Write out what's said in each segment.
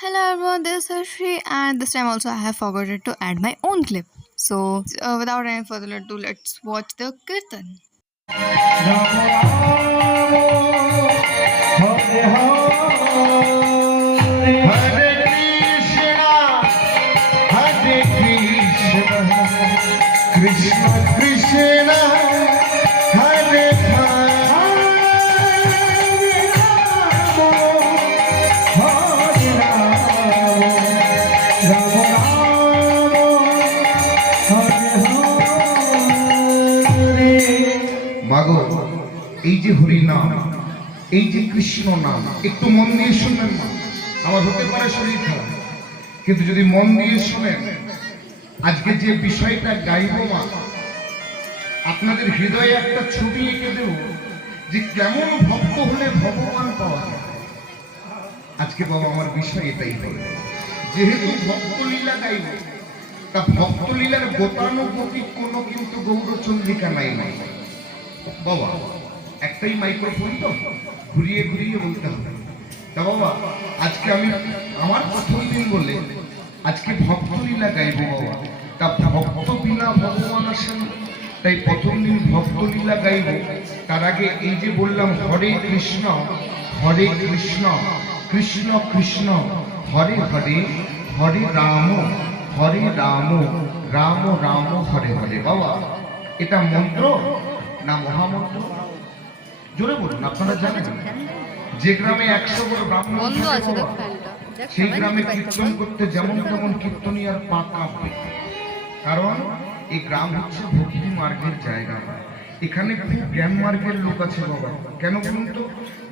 Hello everyone, this is Shri, and this time also I have forgotten to add my own clip. So, without any further ado, let's watch the Kirtan. Krishna Krishna Hare মাগো এই যে হরি নাম, এই যে কৃষ্ণ নাম, একটু মন দিয়ে শুনবেন না। আমার হতে পারে শরীর খারাপ, কিন্তু যদি মন দিয়ে শুনেন, আজকে যে বিষয়টা গাইব মা, আপনাদের হৃদয়ে একটা ছবি এঁকে দেব যে কেমন ভক্ত হলে ভগবান পাওয়া যায়। আজকে বাবা আমার বিষয় এটাই হবে, যেহেতু ভক্তলীলা গাইব, তা ভক্তলীলার গতানুগতিক কোনো কিন্তু গৌরচন্দ্রিকা নাই নাই বাবা। একটাই মাইক্রোফোন তো, ঘুরিয়ে ঘুরিয়ে বলতে হবে। তা বাবা আজকে আমি আমার প্রথম দিন বলে আজকে ভক্তলীলা গাইব বাবা। তা ভক্ত বিনা ভগবান আসেন, তাই প্রথম দিন ভক্তলীলা গাইব। তার আগে এই যে বললাম হরে কৃষ্ণ কৃষ্ণ কৃষ্ণ হরে হরে, হরে রাম রাম রাম হরে হরে। বাবা এটা মন্ত্র না মহামন্ত্র? জোরে বলুন, আপনারা জানেন যে গ্রামে 100 বড় ব্রাহ্মণ থাকে সেই গ্রামে কীর্তন করতে যেমন তেমন কীর্তনিয়ার পা কাঁপবে, কারণ এই গ্রাম হচ্ছে ভক্তি মার্গের জায়গা। এখানে খুব জ্ঞান মার্গের লোক আছে বাবা। কেন বলুন তো,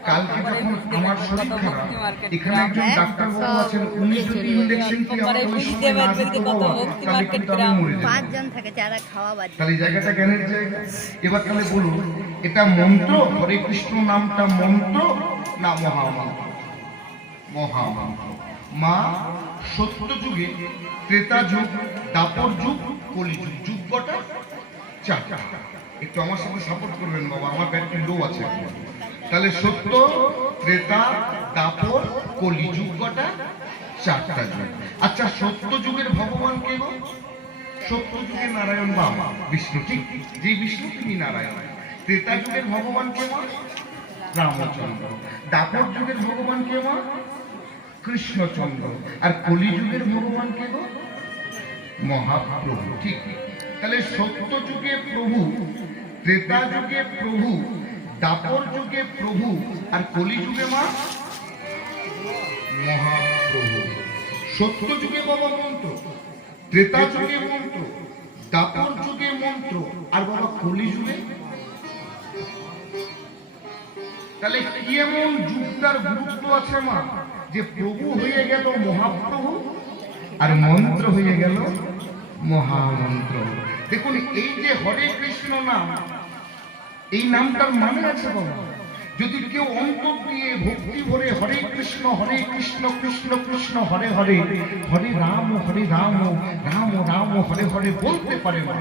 কালকে যখন আমার শরীর খারাপ, এখানে একজন ডাক্তার বাবু আছেন, উনি যদি ইনজেকশন কি আমাকে ওই সময় না দিতে বাবা, তাহলে কিন্তু আমি মরে যাব। 5 জন থাকে যারা খাওয়াবা, তাহলে জায়গাটা জ্ঞানের জায়গা। এবার তাহলে বলুন, এটা মন্ত্র, হরে কৃষ্ণ নামটা মন্ত্র না মহামন্ত্র? মহামন্ত্র। মা সত্য যুগে, ত্রেতা যুগ, দাপর যুগ, কলিযুগ, যুগ কটা? 4টা। একটু আমার সাথে সাপোর্ট করবেন বাবা, আমার ব্যাটারি লো আছে। তাহলে সত্য, ত্রেতা, দাপর, কলিযুগ কটা? 4টা যুগ। আচ্ছা সত্য যুগের ভগবান কে গো? সত্য যুগে নারায়ণ বাবা বিষ্ণু, ঠিক যে বিষ্ণু তিনি নারায়ণ। ত্রেতা যুগের ভগবান কে মা? রামচন্দ্র। দাপর যুগের ভগবান কে মা? কৃষ্ণচন্দ্র। আর কলিযুগের ভগবান কে গো? মহাপ্রভু, ঠিক। তাহলে সত্য যুগে প্রভু, ত্রেতা যুগে প্রভু, দাপর যুগে প্রভু, আর কলিযুগে মা মহাপ্রভু। সত্য যুগে বাবা মন্ত্র, ত্রেতা যুগে মন্ত্র, দাপর যুগে মন্ত্র, আর বাবা কলিযুগে। তাহলে কি এমন যুগটার গুরুত্ব আছে মা, যে প্রভু হয়ে গেল মহাপ্রভু আর মন্ত্র হয়ে গেল মহামন্ত্র? দেখুন এই যে হরে কৃষ্ণ নাম, এই নামটার মানে আছে বাবা। যদি কেউ অন্তর দিয়ে ভক্তি ভরে হরে কৃষ্ণ কৃষ্ণ কৃষ্ণ হরে হরে, হরে রাম রাম রাম হরে হরে বলতে পারে না,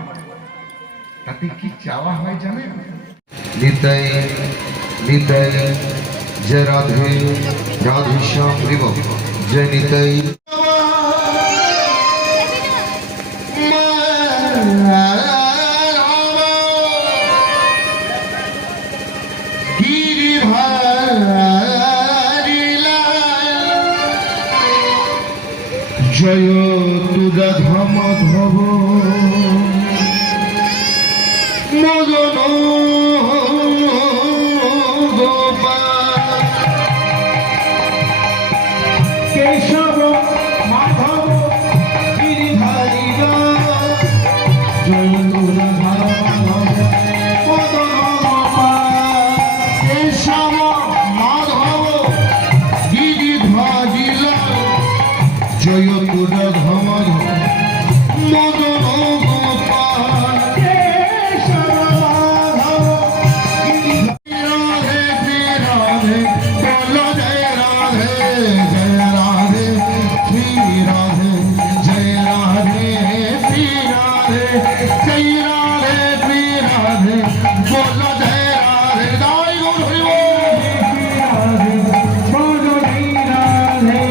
তাতে কি চাওয়া হয় জানেন? নিতাই নিতাই জয় রাধে রাধে শ্যাম দেব, জয় নিতাই। জয় রাধা মাধব মদন গোপাল, কেশব মাধব গিরিধারী, জয় রাধা মাধব মদন গোপাল, কেশব মাধব গিরিধারী, জয় রাধা মাধব মদন গোপাল, কেশব মাধব রাধে রাধে বল জয় রাধে, জয় রাধে শ্রী রাধে, জয় রাধে শ্রী রাধে, জয় রাধে শ্রী রাধে বল জয় রাধে। জয় গুরু হরি বল, রাধে বল জয় রাধে।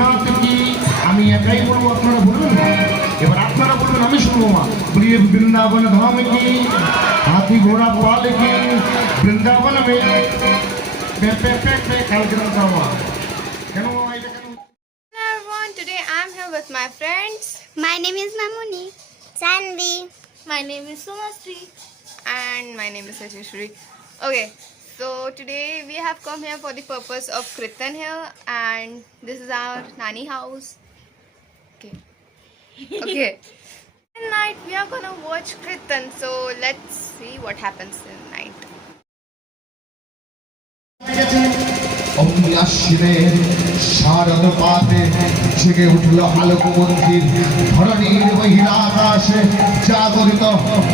নাথ কি। আমি একাই বলবো, আপনারা বলুন। এবার আপনারা বলবেন, আমি শুনবো মা। বলিয়ে বৃন্দাবন ধাম কি, হাতি ঘোড়া পাল কি, বৃন্দাবন মে কালকে যাওয়া কেন এটা কেন? Hello everyone, today I'm here with my friends. My name is Mamuni. Sanvi. My name is Sumastri. And my name is Yashashri. Okay, so today we have come here for the purpose of Kirtan here, and this is our Nani house. Okay. Okay. Tonight we are gonna watch Kirtan, so let's see what happens in the night. অম্বিয়াসিনের শারদ পাতে জেগে উঠল আলোক মন্দির। ধরণীর বহিরাকাশে জাগরিত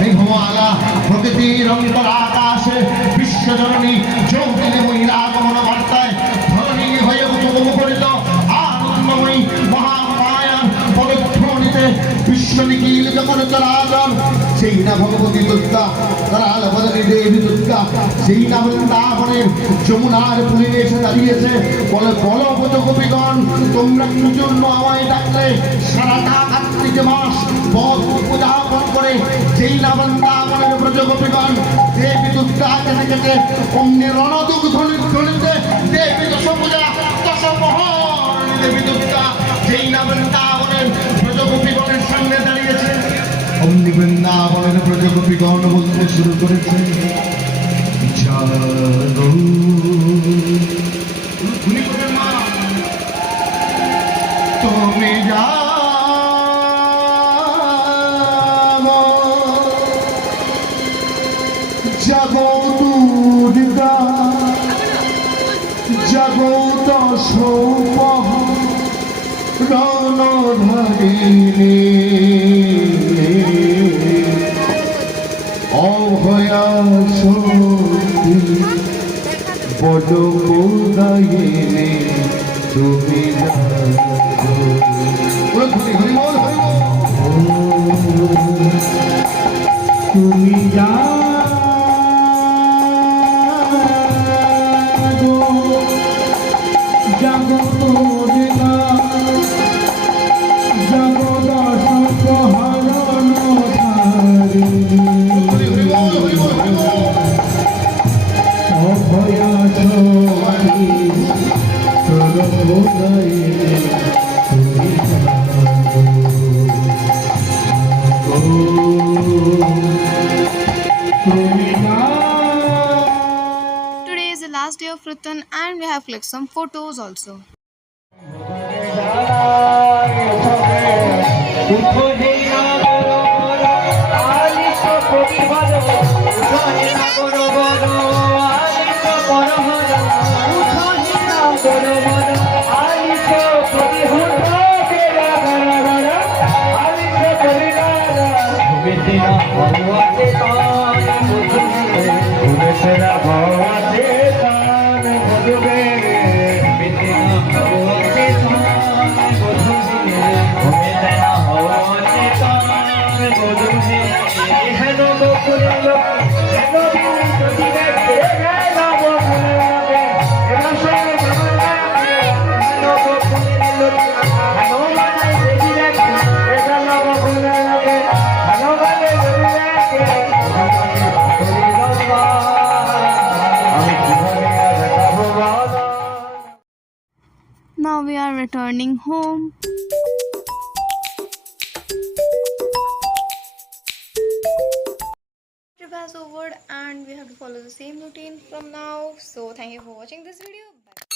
মেঘমালা, প্রকৃতির অন্তর আকাশে বিশ্বজননী যৌবনী মহিলা আগমন বার্তায় ধরণী হয়ে মুখরিত আনন্দময়ী মহামায়ার পদধ্বনিতে বিশ্ব নিখিল যখন চলাচল। সেই না ভগবতী দুর্গা, তারাল বদনী দেবী দুর্গা, সেই না বৃন্দাবনের যমুনার পুলিনে এসে দাঁড়িয়েছে। বলে বলো ব্রজ গোপীগণ, তোমরা কি জন্য আমায় ডাকলে? সারাটা কার্তিক মাস পথ উদযাপন করে সেই না বৃন্দাবনের ব্রজ গোপীগণ দেবী দুর্গা কেটে কেটে অমনি রণদুগ ধ্বনিতে দেবী দশপূজা দশমোহন দেবী দুর্গা সেই না বৃন্দাবনের ব্রজ গোপীগণের সামনে দাঁড়িয়েছে। অমনি বৃন্দাবনের ব্রজ গোপীগণ বলতে শুরু করেছে, জাগো তুমি জাগো, জাগো দুর্গা, জাগো দশপ্রহর রণধারিণী, অভয়া শক্তি বড় উদয়িনী, তুমি তুমি জাগো, জাগো দুর্গা, জাগো দশপ্রহর রণধারিণী, অভয়া শক্তি সর্বদায়িনী, তুমি Today is the last day of Kirtan, and we have clicked some photos also. Now we are returning home. Trip has over and we have to follow the same routine from now. So thank you for watching this video. Bye.